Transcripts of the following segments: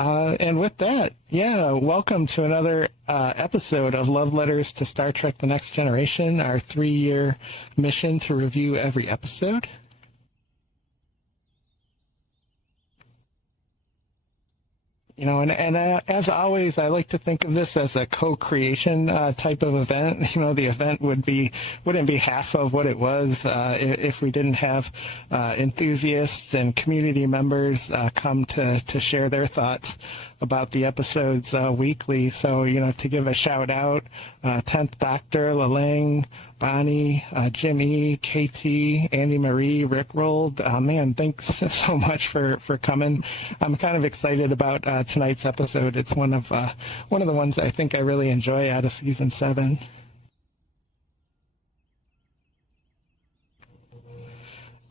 And with that, yeah, welcome to another episode of Love Letters to Star Trek The Next Generation, our 3-year mission to review every episode. You know, and as always, I like to think of this as a co-creation type of event. You know, the event wouldn't be half of what it was if we didn't have enthusiasts and community members come to share their thoughts about the episodes weekly. So, you know, to give a shout out, 10th Doctor, Lalang, Bonnie, Jimmy, KT, Andy Marie, Rick Rolled. Man, thanks so much for coming. I'm kind of excited about tonight's episode. It's one of the ones I think I really enjoy out of season 7.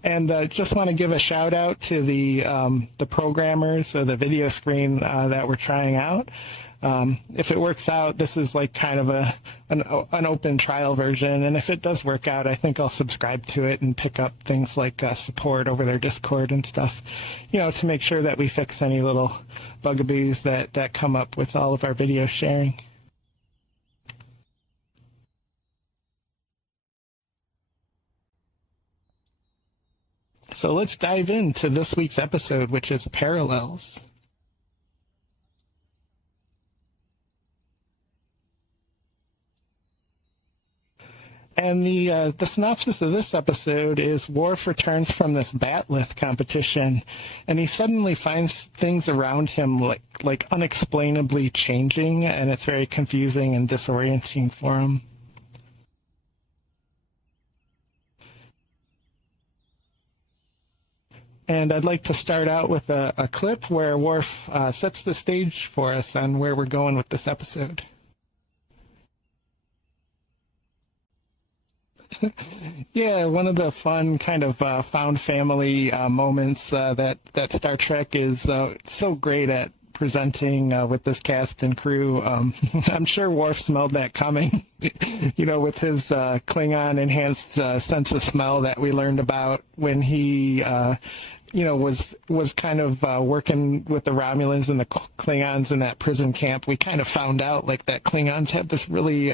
And just want to give a shout out to the programmers of the video screen that we're trying out. If it works out, this is like kind of an open trial version, and if it does work out, I think I'll subscribe to it and pick up things like support over their Discord and stuff, you know, to make sure that we fix any little bugaboos that come up with all of our video sharing. So let's dive into this week's episode, which is Parallels. And the synopsis of this episode is Worf returns from this batleth competition, and he suddenly finds things around him like unexplainably changing, and it's very confusing and disorienting for him. And I'd like to start out with a clip where Worf sets the stage for us on where we're going with this episode. Yeah, one of the fun kind of found family moments that Star Trek is so great at presenting with this cast and crew. I'm sure Worf smelled that coming, you know, with his Klingon enhanced sense of smell that we learned about when he you know, was kind of working with the Romulans and the Klingons in that prison camp. We kind of found out like that Klingons have this really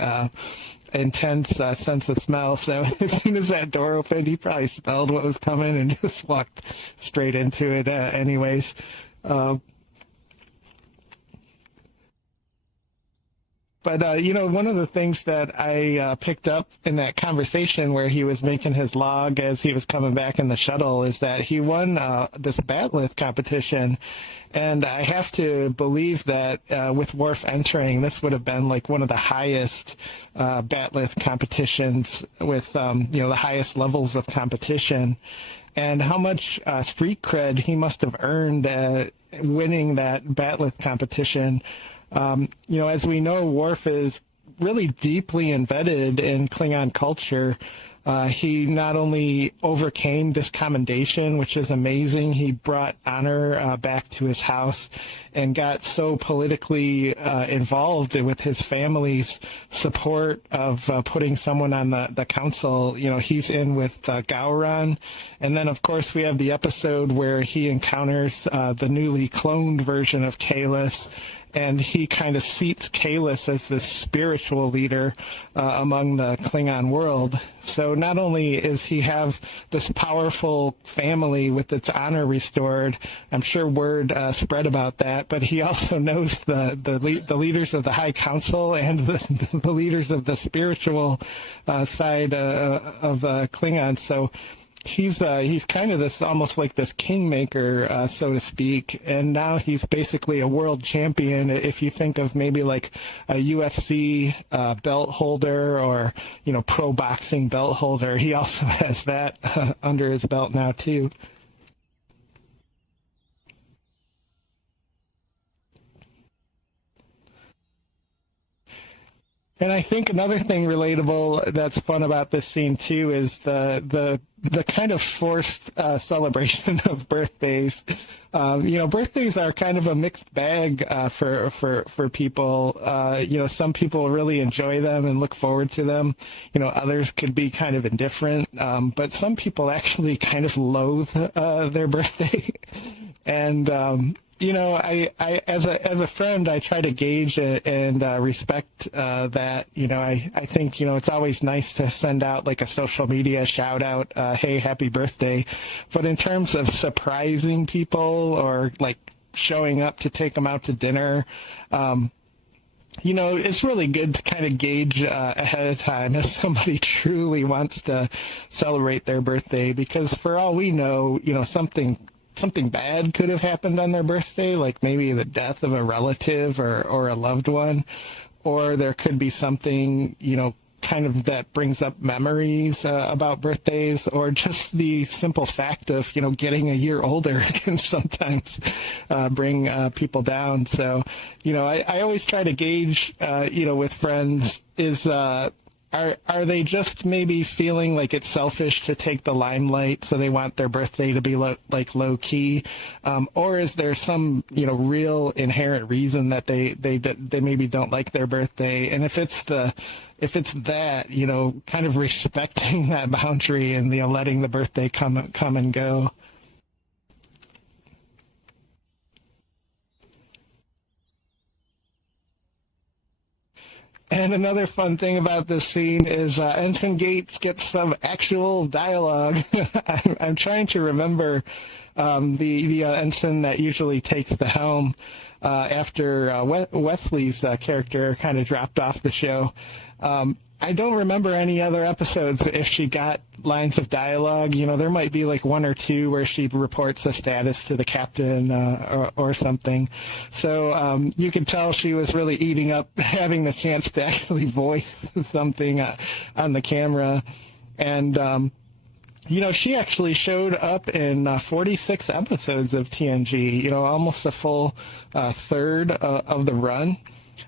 intense sense of smell. So as soon as that door opened, he probably smelled what was coming and just walked straight into it anyways. But, you know, one of the things that I picked up in that conversation where he was making his log as he was coming back in the shuttle is that he won this batleth competition. And I have to believe that with Worf entering, this would have been like one of the highest batleth competitions with, you know, the highest levels of competition. And how much street cred he must have earned winning that batleth competition. You know, as we know, Worf is really deeply embedded in Klingon culture. He not only overcame this commendation, which is amazing, he brought honor back to his house and got so politically involved with his family's support of putting someone on the council. You know, he's in with Gowron. And then, of course, we have the episode where he encounters the newly cloned version of Kahless, and he kind of seats Kahless as the spiritual leader among the Klingon world. So not only is he have this powerful family with its honor restored, I'm sure word spread about that, but he also knows the leaders of the High Council and the leaders of the spiritual side of Klingon. So he's kind of this almost like this kingmaker, so to speak, and now he's basically a world champion. If you think of maybe like a UFC belt holder or, you know, pro boxing belt holder, he also has that under his belt now too. And I think another thing relatable that's fun about this scene too is the kind of forced celebration of birthdays. You know, birthdays are kind of a mixed bag for people. You know, some people really enjoy them and look forward to them. You know, others could be kind of indifferent. But some people actually kind of loathe their birthday. And As a friend, I try to gauge it and respect that. I think it's always nice to send out like a social media shout out, hey, happy birthday. But in terms of surprising people or like showing up to take them out to dinner, it's really good to kind of gauge ahead of time if somebody truly wants to celebrate their birthday, because for all we know, something bad could have happened on their birthday, like maybe the death of a relative or a loved one, or there could be something, kind of that brings up memories about birthdays, or just the simple fact of, getting a year older can sometimes bring people down. So, I always try to gauge, with friends is, are they just maybe feeling like it's selfish to take the limelight, so they want their birthday to be low key, or is there some real inherent reason that they maybe don't like their birthday? And if it's that, kind of respecting that boundary and letting the birthday come and go. And another fun thing about this scene is Ensign Gates gets some actual dialogue. I'm trying to remember the ensign that usually takes the helm after Wesley's character kind of dropped off the show. I don't remember any other episodes if she got lines of dialogue. There might be like one or two where she reports a status to the captain or something. So you could tell she was really eating up having the chance to actually voice something on the camera. And, she actually showed up in 46 episodes of TNG, almost a full third of the run.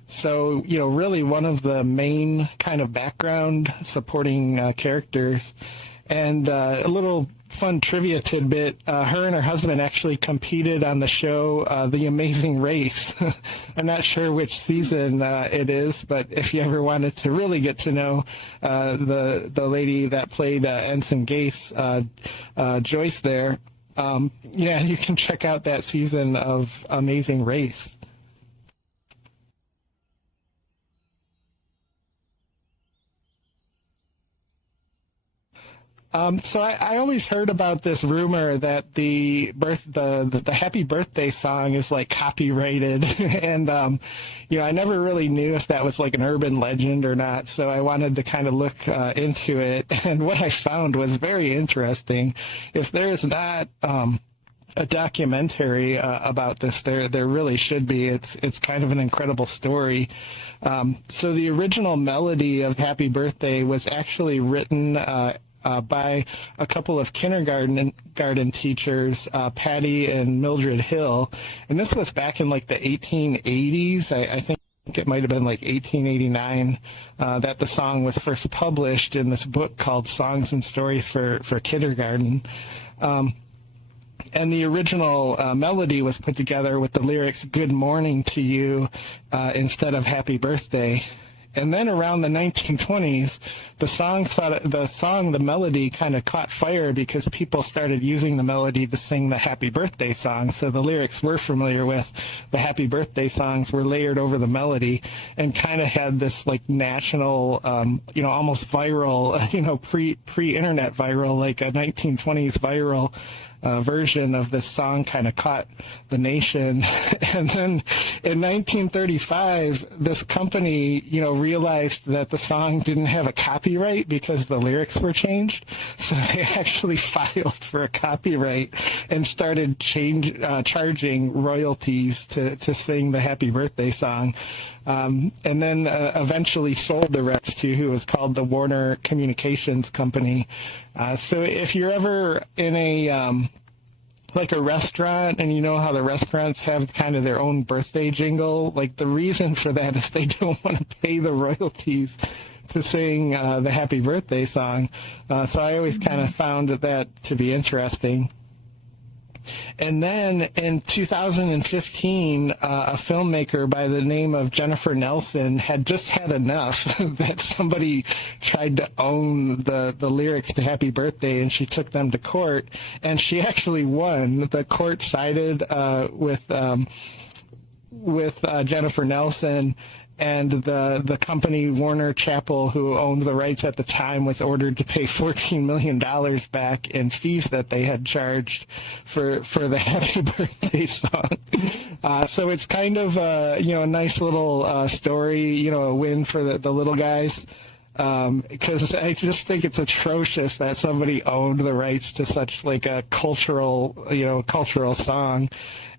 So, really one of the main kind of background supporting characters. And a little fun trivia tidbit, her and her husband actually competed on the show The Amazing Race. I'm not sure which season it is, but if you ever wanted to really get to know the lady that played Ensign Gates, Joyce there, you can check out that season of Amazing Race. So I always heard about this rumor that the Happy Birthday song is like copyrighted, and I never really knew if that was like an urban legend or not. So I wanted to kind of look into it, and what I found was very interesting. If there is not a documentary about this, there really should be. It's kind of an incredible story. So the original melody of Happy Birthday was actually written by a couple of kindergarten teachers, Patty and Mildred Hill, and this was back in like the 1880s. I think it might have been like 1889 that the song was first published in this book called Songs and Stories for Kindergarten. And the original melody was put together with the lyrics "Good morning to you" instead of "Happy Birthday." And then around the 1920s, the melody kind of caught fire because people started using the melody to sing the Happy Birthday song. So the lyrics we're familiar with, the Happy Birthday songs, were layered over the melody and kind of had this like national, almost viral, pre-internet viral, like a 1920s viral version of this song kind of caught the nation. And then in 1935, this company, realized that the song didn't have a copyright because the lyrics were changed. So they actually filed for a copyright and started charging royalties to sing the Happy Birthday song. And then eventually sold the rights to who was called the Warner Communications Company. So if you're ever in a like a restaurant, and you know how the restaurants have kind of their own birthday jingle, like the reason for that is they don't want to pay the royalties to sing the Happy Birthday song. So I always kind of found that to be interesting. And then in 2015, a filmmaker by the name of Jennifer Nelson had just had enough that somebody tried to own the lyrics to Happy Birthday, and she took them to court, and she actually won. The court sided with Jennifer Nelson, and the company Warner Chappell, who owned the rights at the time, was ordered to pay $14 million back in fees that they had charged for the Happy Birthday song. So it's kind of a nice little story, a win for the little guys. Because I just think it's atrocious that somebody owned the rights to such like a cultural song.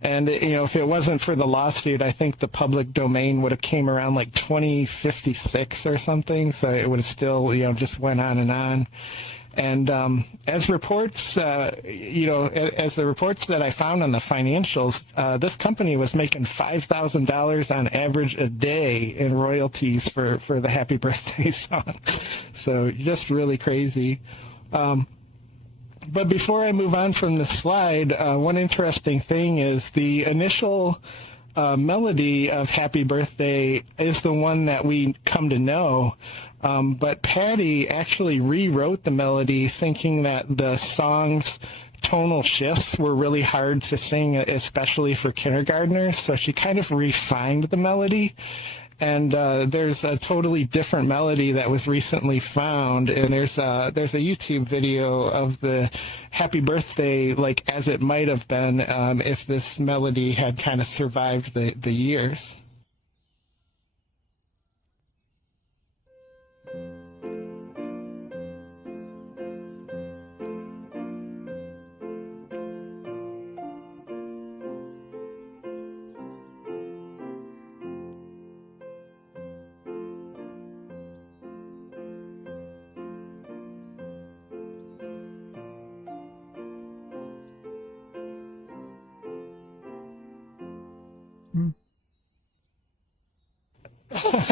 And, if it wasn't for the lawsuit, I think the public domain would have came around like 2056 or something. So it would have still, just went on and on. And as reports, as the reports that I found on the financials, this company was making $5,000 on average a day in royalties for the Happy Birthday song. So just really crazy. But before I move on from this slide, one interesting thing is the initial melody of Happy Birthday is the one that we come to know. But Patty actually rewrote the melody thinking that the song's tonal shifts were really hard to sing, especially for kindergartners. So she kind of refined the melody. And there's a totally different melody that was recently found, and there's a YouTube video of the Happy Birthday like as it might have been if this melody had kind of survived the years.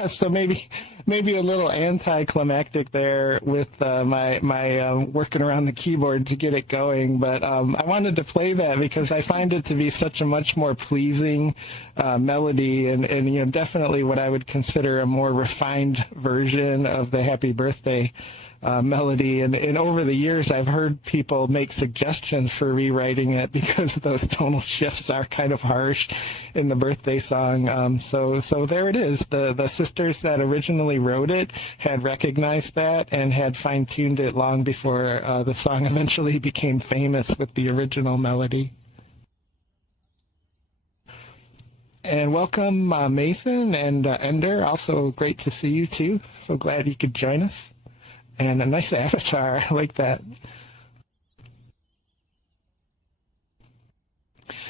So maybe a little anticlimactic there with my working around the keyboard to get it going, but I wanted to play that because I find it to be such a much more pleasing melody, and definitely what I would consider a more refined version of the Happy Birthday melody. And over the years, I've heard people make suggestions for rewriting it because those tonal shifts are kind of harsh in the birthday song. So there it is. The sisters that originally wrote it had recognized that and had fine-tuned it long before the song eventually became famous with the original melody. And welcome, Mason and Ender. Also great to see you, too. So glad you could join us. And a nice avatar. I like that.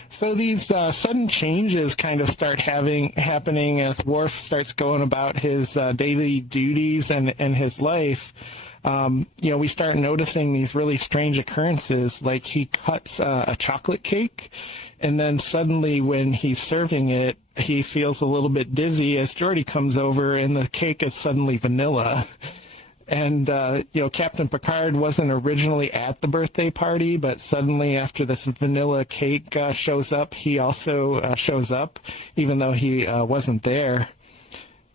So these sudden changes kind of start happening as Worf starts going about his daily duties and his life. We start noticing these really strange occurrences, like he cuts a chocolate cake, and then suddenly when he's serving it, he feels a little bit dizzy as Geordi comes over, and the cake is suddenly vanilla. And, Captain Picard wasn't originally at the birthday party, but suddenly after this vanilla cake shows up, he also shows up, even though he wasn't there.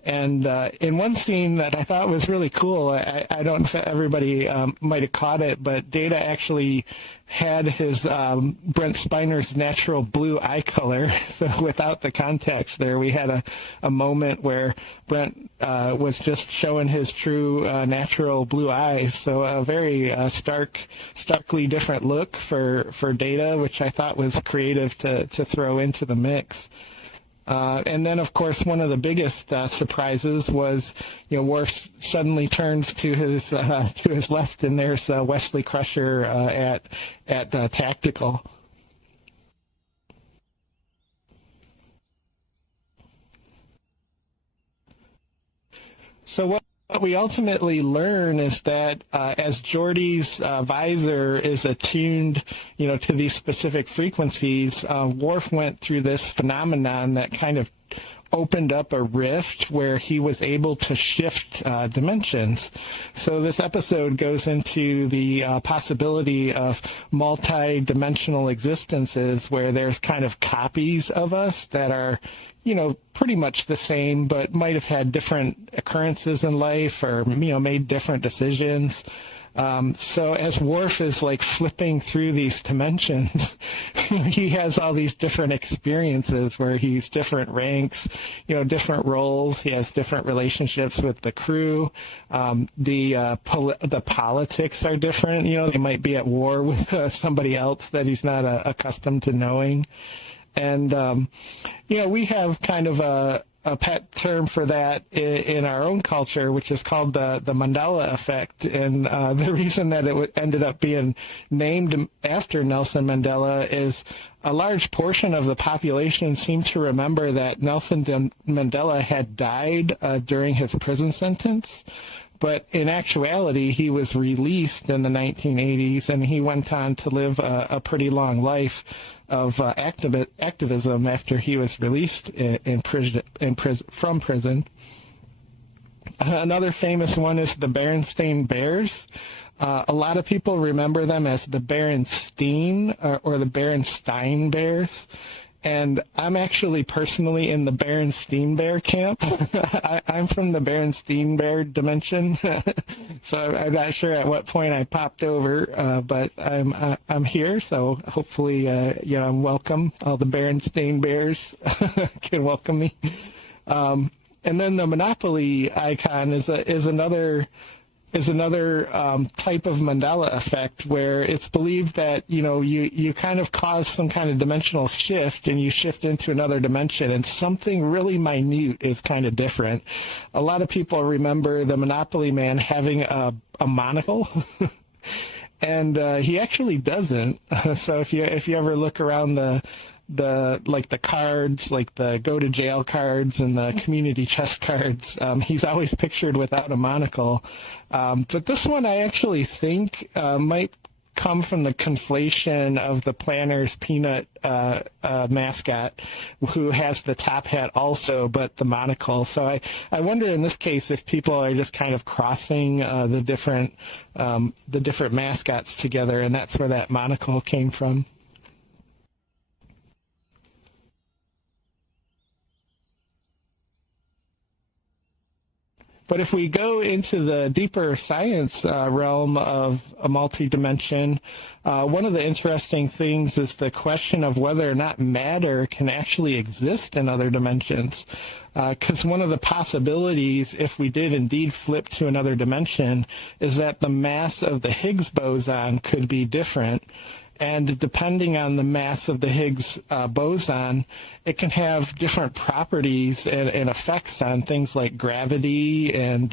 And in one scene that I thought was really cool, I don't know if everybody might have caught it, but Data actually had his Brent Spiner's natural blue eye color. So without the context there, we had a moment where Brent was just showing his true natural blue eyes. So a very starkly different look for Data, which I thought was creative to throw into the mix. And then, of course, one of the biggest surprises was, Worf suddenly turns to his left, and there's Wesley Crusher at Tactical. So what we ultimately learn is that as Geordi's visor is attuned, to these specific frequencies, Worf went through this phenomenon that kind of opened up a rift where he was able to shift dimensions. So this episode goes into the possibility of multi-dimensional existences where there's kind of copies of us that are, pretty much the same, but might have had different occurrences in life or, made different decisions. So as Worf is like flipping through these dimensions, he has all these different experiences where he's different ranks, different roles. He has different relationships with the crew. The politics are different. They might be at war with somebody else that he's not accustomed to knowing. And, we have kind of a pet term for that in our own culture, which is called the Mandela effect. And the reason that it ended up being named after Nelson Mandela is a large portion of the population seemed to remember that Nelson Mandela had died during his prison sentence. But in actuality, he was released in the 1980s, and he went on to live a pretty long life of activism after he was released from prison. Another famous one is the Berenstain Bears. A lot of people remember them as the Berenstein or the Berenstein Bears. And I'm actually personally in the Berenstein Bear camp. I'm from the Berenstein Bear dimension, so I'm not sure at what point I popped over, but I'm here. So hopefully, I'm welcome. All the Berenstain Bears can welcome me. And then the Monopoly icon is another type of Mandela effect where it's believed that, you kind of cause some kind of dimensional shift and you shift into another dimension and something really minute is kind of different. A lot of people remember the Monopoly man having a monocle. And he actually doesn't. So if you ever look around the cards, like the go to jail cards and the community chest cards, he's always pictured without a monocle. But this one I actually think might come from the conflation of the Planters Peanut mascot, who has the top hat also, but the monocle. So I wonder in this case if people are just kind of crossing the different mascots together, and that's where that monocle came from. But if we go into the deeper science realm of a multi-dimension, one of the interesting things is the question of whether or not matter can actually exist in other dimensions. Because one of the possibilities, if we did indeed flip to another dimension, is that the mass of the Higgs boson could be different. And depending on the mass of the Higgs boson, it can have different properties and effects on things like gravity and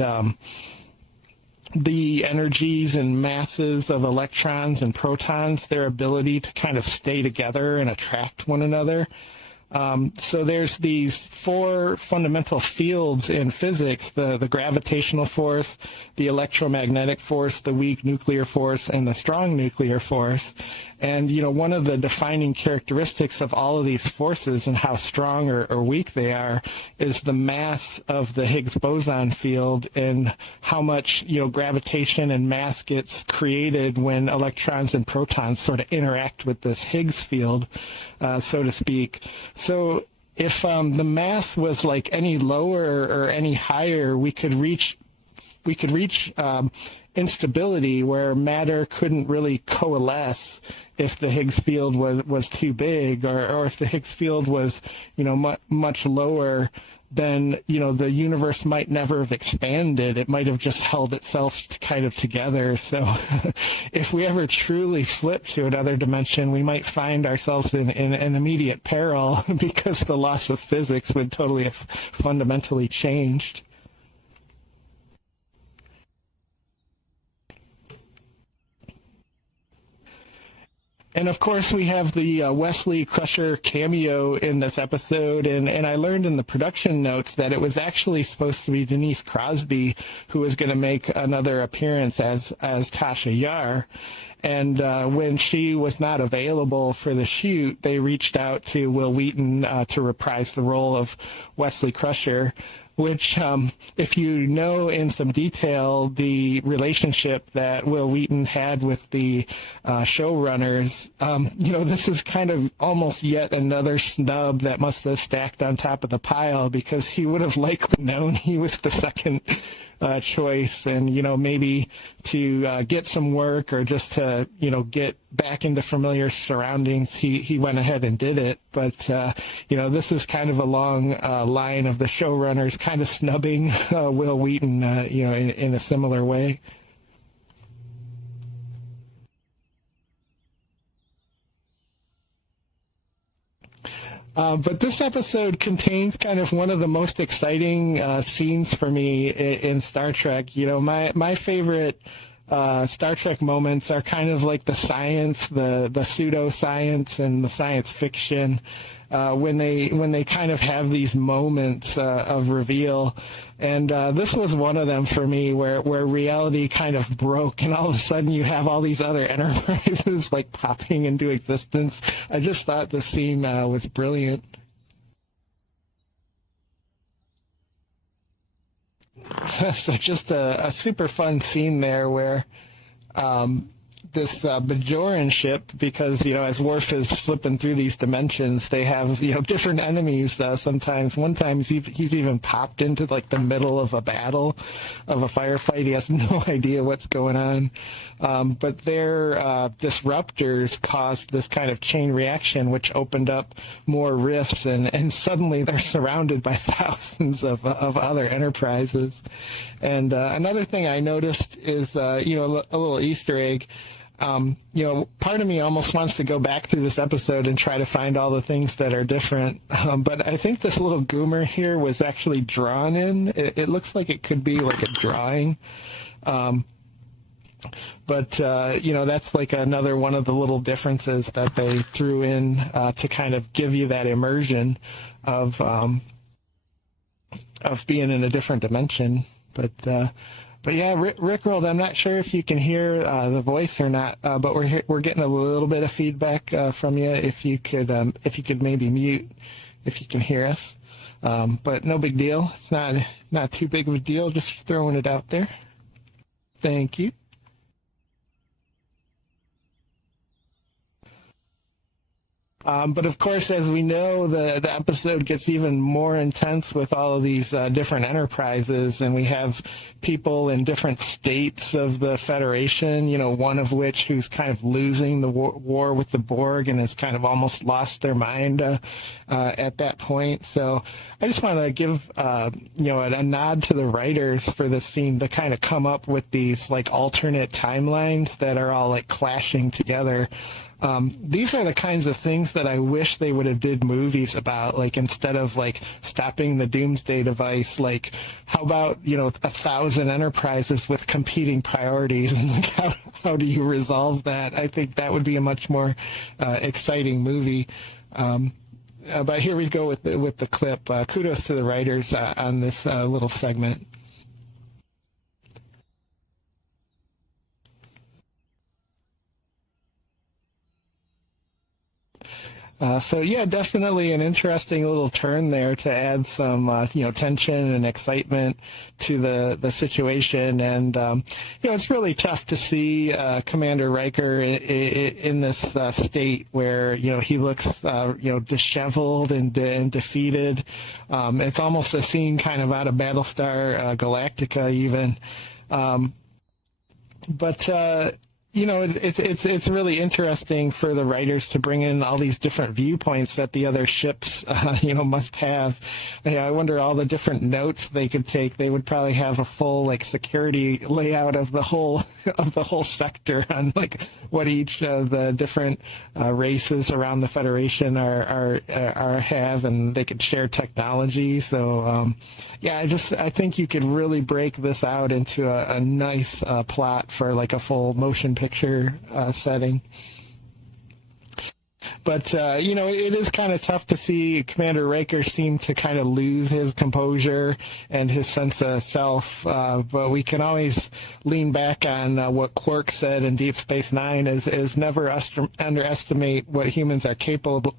the energies and masses of electrons and protons, their ability to kind of stay together and attract one another. So there's these four fundamental fields in physics: the gravitational force, the electromagnetic force, the weak nuclear force, and the strong nuclear force. And, one of the defining characteristics of all of these forces and how strong or weak they are is the mass of the Higgs boson field and how much, gravitation and mass gets created when electrons and protons sort of interact with this Higgs field, so to speak. So if the mass was like any lower or any higher, we could reach instability where matter couldn't really coalesce if the Higgs field was too big, or if the Higgs field was, much lower, then, the universe might never have expanded. It might have just held itself kind of together. So if we ever truly flip to another dimension, we might find ourselves in an immediate peril because the laws of physics would totally have fundamentally changed. And of course, we have the Wesley Crusher cameo in this episode, and I learned in the production notes that it was actually supposed to be Denise Crosby who was going to make another appearance as Tasha Yar. And when she was not available for the shoot, they reached out to Wil Wheaton to reprise the role of Wesley Crusher, which, if you know in some detail the relationship that Wil Wheaton had with the showrunners, this is kind of almost yet another snub that must have stacked on top of the pile, because he would have likely known he was the second choice, and maybe to get some work or just to get back into familiar surroundings, he went ahead and did it. But this is kind of a long line of the showrunners kind of snubbing Wil Wheaton in a similar way. But this episode contains kind of one of the most exciting scenes for me in Star Trek. My favorite Star Trek moments are kind of like the science, the pseudoscience, and the science fiction. When they kind of have these moments of reveal, and this was one of them for me, where reality kind of broke, and all of a sudden you have all these other enterprises like popping into existence. I just thought the scene was brilliant. So just a super fun scene there where this Bajoran ship, because as Worf is flipping through these dimensions, they have different enemies. Sometimes, one time he's even popped into like the middle of a battle, of a firefight. He has no idea what's going on, but their disruptors caused this kind of chain reaction, which opened up more rifts, and suddenly they're surrounded by thousands of other enterprises. And another thing I noticed is a little Easter egg. Part of me almost wants to go back through this episode and try to find all the things that are different. But I think this little goomer here was actually drawn in. It looks like it could be like a drawing. But that's like another one of the little differences that they threw in to kind of give you that immersion of being in a different dimension. But yeah, Rickrolled, I'm not sure if you can hear the voice or not, but we're getting a little bit of feedback from you. If you could maybe mute if you can hear us, but no big deal. It's not too big of a deal. Just throwing it out there. Thank you. But of course, as we know, the episode gets even more intense with all of these different enterprises, and we have people in different states of the Federation, one of which who's kind of losing the war with the Borg and has kind of almost lost their mind at that point. So I just want to give a nod to the writers for this scene to kind of come up with these like alternate timelines that are all like clashing together. These are the kinds of things that I wish they would have did movies about, like instead of like stopping the doomsday device, like how about 1,000 enterprises with competing priorities, and like how do you resolve that? I think that would be a much more exciting movie. But here we go with the clip. Kudos to the writers on this little segment. So yeah, definitely an interesting little turn there to add some tension and excitement to the situation, and it's really tough to see Commander Riker in this state where he looks disheveled and defeated. It's almost a scene kind of out of Battlestar Galactica even, but. It's really interesting for the writers to bring in all these different viewpoints that the other ships, must have. I wonder all the different notes they could take. They would probably have a full like security layout of the whole sector on like what each of the different races around the Federation are have, and they could share technology. So I think you could really break this out into a nice plot for like a full motion picture setting. But, it is kind of tough to see Commander Riker seem to kind of lose his composure and his sense of self. But we can always lean back on what Quark said in Deep Space Nine is never underestimate what humans are capable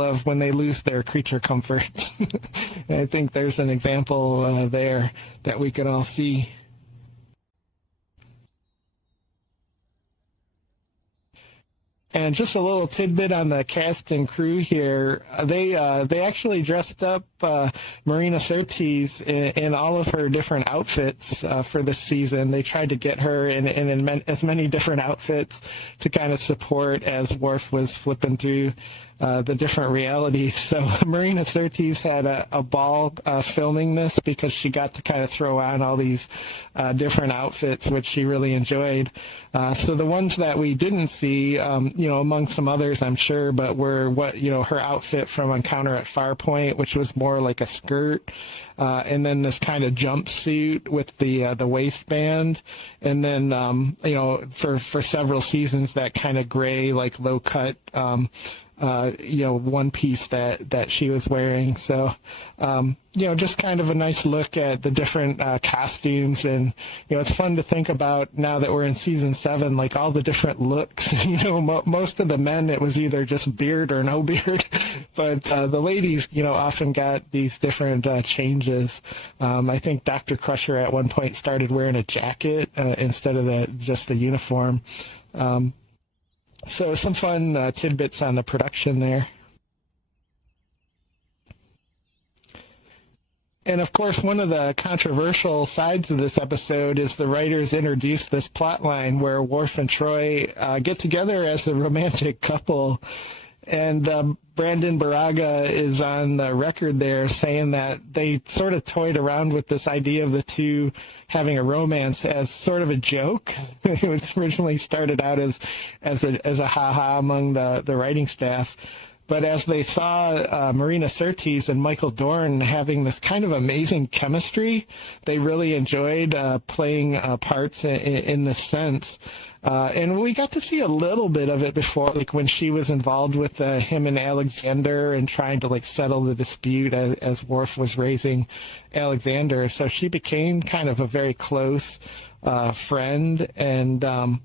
of when they lose their creature comforts. I think there's an example there that we can all see. And just a little tidbit on the cast and crew here. They actually dressed up Marina Sirtis in all of her different outfits for this season. They tried to get her in as many different outfits to kind of support as Worf was flipping through the different realities. So Marina Sirtis had a ball filming this because she got to kind of throw on all these different outfits, which she really enjoyed. So the ones that we didn't see, among some others, I'm sure, but were her outfit from Encounter at Farpoint, which was more like a skirt, and then this kind of jumpsuit with the waistband, and then for several seasons that kind of gray, like low cut one piece that she was wearing. So, just kind of a nice look at the different costumes. And, it's fun to think about now that we're in season 7, like all the different looks. Most of the men, it was either just beard or no beard. But the ladies, often got these different changes. I think Dr. Crusher at one point started wearing a jacket instead of just the uniform. So some fun tidbits on the production there. And of course, one of the controversial sides of this episode is the writers introduced this plot line where Worf and Troy get together as a romantic couple. And Brandon Baraga is on the record there saying that they sort of toyed around with this idea of the two having a romance as sort of a joke. It was originally started out as a ha-ha among the writing staff. But as they saw Marina Sirtis and Michael Dorn having this kind of amazing chemistry, they really enjoyed playing parts in this sense. And we got to see a little bit of it before, like when she was involved with him and Alexander and trying to settle the dispute as Worf was raising Alexander. So she became kind of a very close friend. And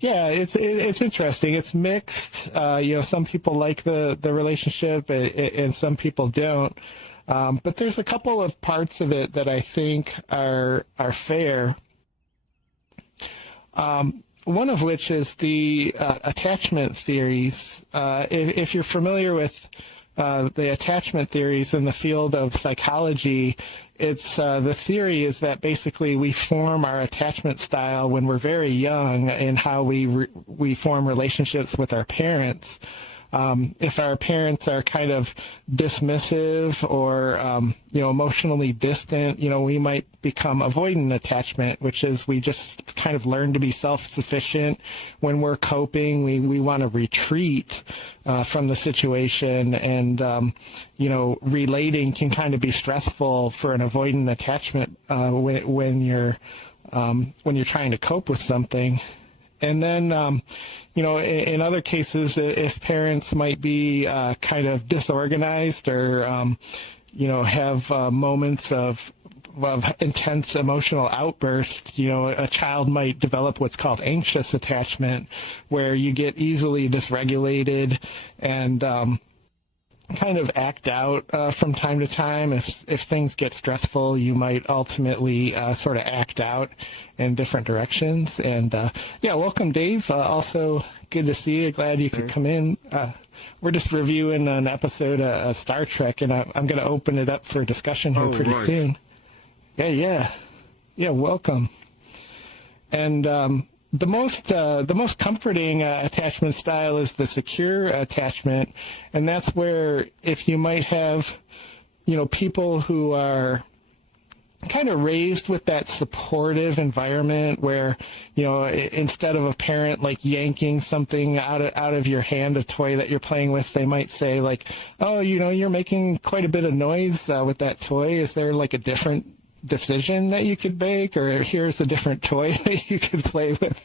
yeah, it's interesting. It's mixed. Some people like the relationship and some people don't. But there's a couple of parts of it that I think are fair. One of which is the attachment theories. If you're familiar with the attachment theories in the field of psychology, it's the theory is that basically we form our attachment style when we're very young in how we form relationships with our parents. If our parents are kind of dismissive or, emotionally distant, we might become avoidant attachment, which is we just kind of learn to be self-sufficient. When we're coping, we want to retreat from the situation, and, relating can kind of be stressful for an avoidant attachment when you're trying to cope with something. And then, in other cases, if parents might be kind of disorganized or, have moments of intense emotional outbursts, a child might develop what's called anxious attachment, where you get easily dysregulated and kind of act out from time to time. If things get stressful, you might ultimately sort of act out in different directions. And welcome, Dave. Also good to see you. Glad you could come in. We're just reviewing an episode of Star Trek, and I'm going to open it up for discussion here pretty soon. Yeah, welcome. And the most comforting attachment style is the secure attachment, and that's where if you might have, people who are kind of raised with that supportive environment where, instead of a parent yanking something out of your hand, a toy that you're playing with, they might say oh, you're making quite a bit of noise with that toy. Is there a different decision that you could make, or here's a different toy that you could play with?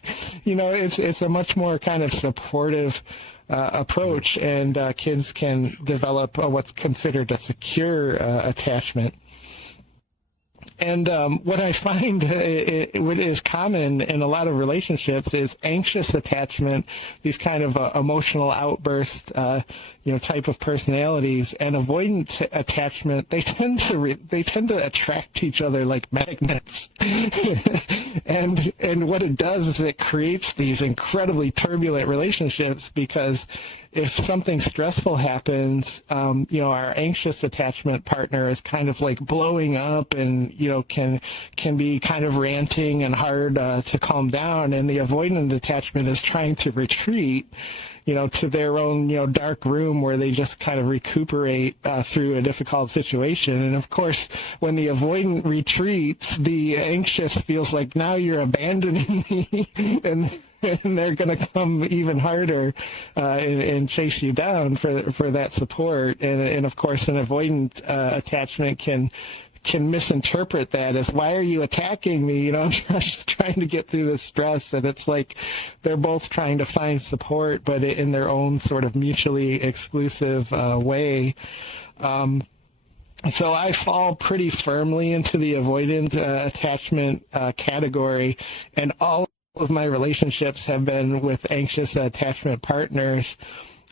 It's a much more kind of supportive approach, and kids can develop what's considered a secure attachment. And what I find what is common in a lot of relationships is anxious attachment, these kind of emotional outburst, type of personalities, and avoidant attachment. They tend to attract each other like magnets. and what it does is it creates these incredibly turbulent relationships, because if something stressful happens, our anxious attachment partner is kind of like blowing up and, can be kind of ranting and hard to calm down. And the avoidant attachment is trying to retreat, to their own, dark room where they just kind of recuperate through a difficult situation. And of course, when the avoidant retreats, the anxious feels like, now you're abandoning me, and they're going to come even harder and chase you down for that support. And of course, an avoidant attachment can misinterpret that as, why are you attacking me? I'm just trying to get through this stress. And it's like they're both trying to find support, but in their own sort of mutually exclusive way. So I fall pretty firmly into the avoidant attachment category, and all of my relationships have been with anxious attachment partners.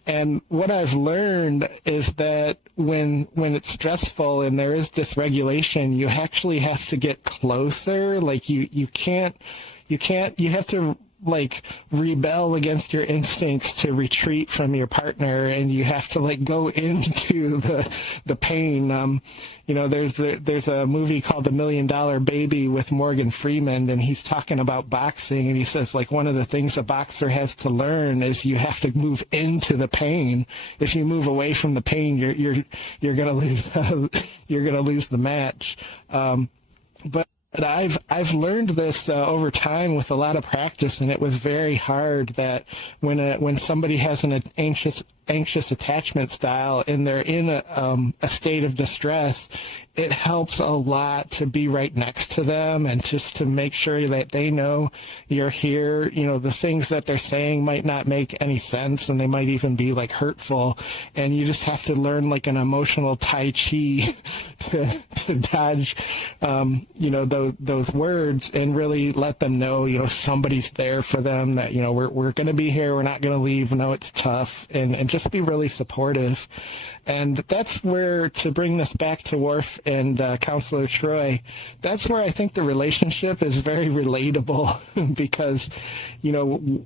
And what I've learned is that when it's stressful and there is dysregulation, you actually have to get closer. Like you have to like rebel against your instincts to retreat from your partner, and you have to like go into the pain. There's a movie called The $1 Million Baby with Morgan Freeman, and he's talking about boxing, and he says like one of the things a boxer has to learn is you have to move into the pain. If you move away from the pain, you're gonna lose you're gonna lose the match. But I've learned this over time with a lot of practice, and it was very hard that when somebody has an anxious attachment style and they're in a state of distress, it helps a lot to be right next to them and just to make sure that they know you're here. The things that they're saying might not make any sense, and they might even be like hurtful, and you just have to learn like an emotional tai chi to dodge those words, and really let them know somebody's there for them, that we're going to be here, we're not going to leave, no, it's tough, and just be really supportive. And that's where, to bring this back to Worf and Counselor Troy, that's where I think the relationship is very relatable because,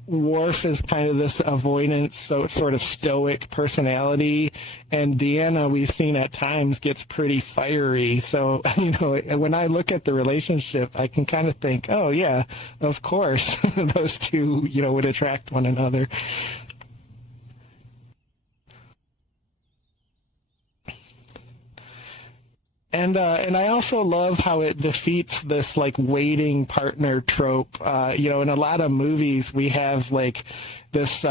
Worf is kind of this avoidant, sort of stoic personality, and Deanna, we've seen at times, gets pretty fiery. So, when I look at the relationship, I can kind of think, oh, yeah, of course, those two, would attract one another. And I also love how it defeats this like waiting partner trope. In a lot of movies we have like this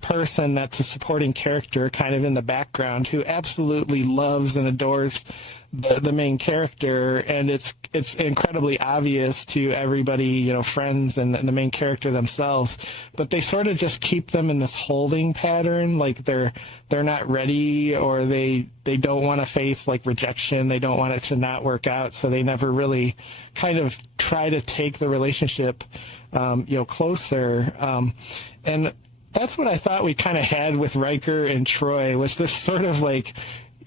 person that's a supporting character kind of in the background who absolutely loves and adores the main character, and it's incredibly obvious to everybody, friends and the main character themselves, but they sort of just keep them in this holding pattern, like they're not ready, or they don't want to face like rejection, they don't want it to not work out, so they never really kind of try to take the relationship closer. And that's what I thought we kind of had with Riker and Troy, was this sort of like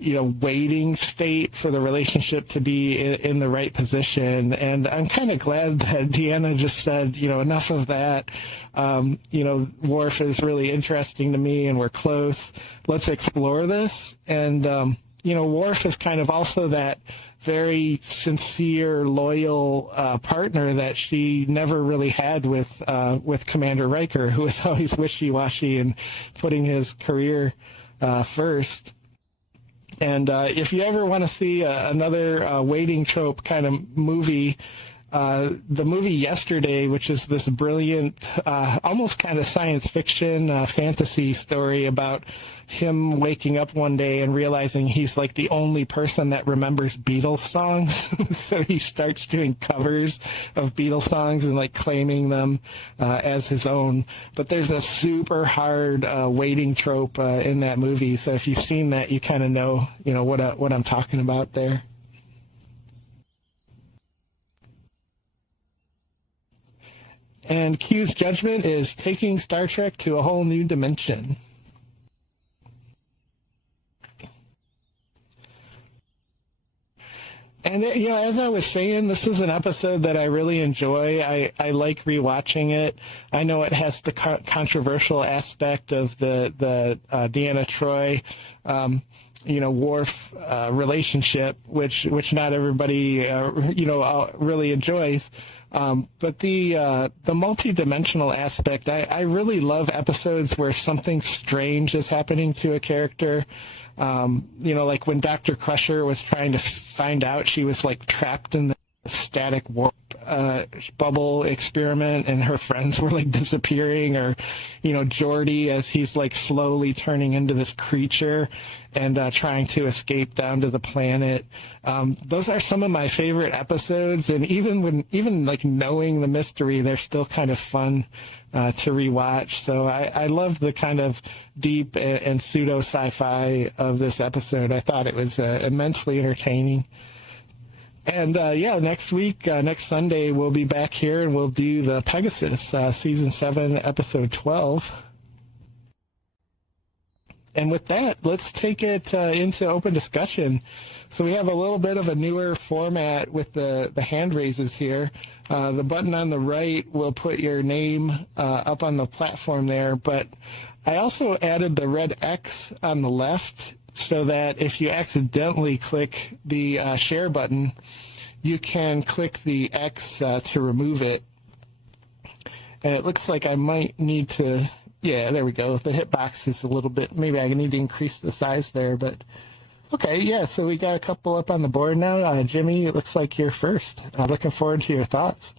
waiting state for the relationship to be in the right position. And I'm kind of glad that Deanna just said, enough of that. Worf is really interesting to me and we're close. Let's explore this. And, Worf is kind of also that very sincere, loyal partner that she never really had with Commander Riker, who was always wishy-washy and putting his career first. And if you ever want to see another waiting trope kind of movie, the movie Yesterday, which is this brilliant, almost kind of science fiction fantasy story about him waking up one day and realizing he's like the only person that remembers Beatles songs. So he starts doing covers of Beatles songs and like claiming them as his own. But there's a super hard waiting trope in that movie. So if you've seen that, you kind of know, what I'm talking about there. And Q's judgment is taking Star Trek to a whole new dimension. And, as I was saying, this is an episode that I really enjoy. I like rewatching it. I know it has the controversial aspect of the Deanna Troi, Worf relationship, which not everybody, really enjoys. But the multi-dimensional aspect, I really love episodes where something strange is happening to a character. Like when Dr. Crusher was trying to find out she was like trapped in the static warp bubble experiment and her friends were like disappearing, or Geordi as he's like slowly turning into this creature and trying to escape down to the planet. Those are some of my favorite episodes, and even like knowing the mystery, they're still kind of fun to rewatch. So I love the kind of deep and pseudo sci-fi of this episode. I thought it was immensely entertaining. And next week, next Sunday, we'll be back here and we'll do the Pegasus, Season 7, Episode 12. And with that, let's take it into open discussion. So we have a little bit of a newer format with the hand raises here. The button on the right will put your name up on the platform there, but I also added the red X on the left so that if you accidentally click the share button, you can click the X to remove it. And it looks like I might need to, there we go. The hitbox is a little bit, maybe I need to increase the size there, but okay, so we got a couple up on the board now. Jimmy, it looks like you're first. Looking forward to your thoughts.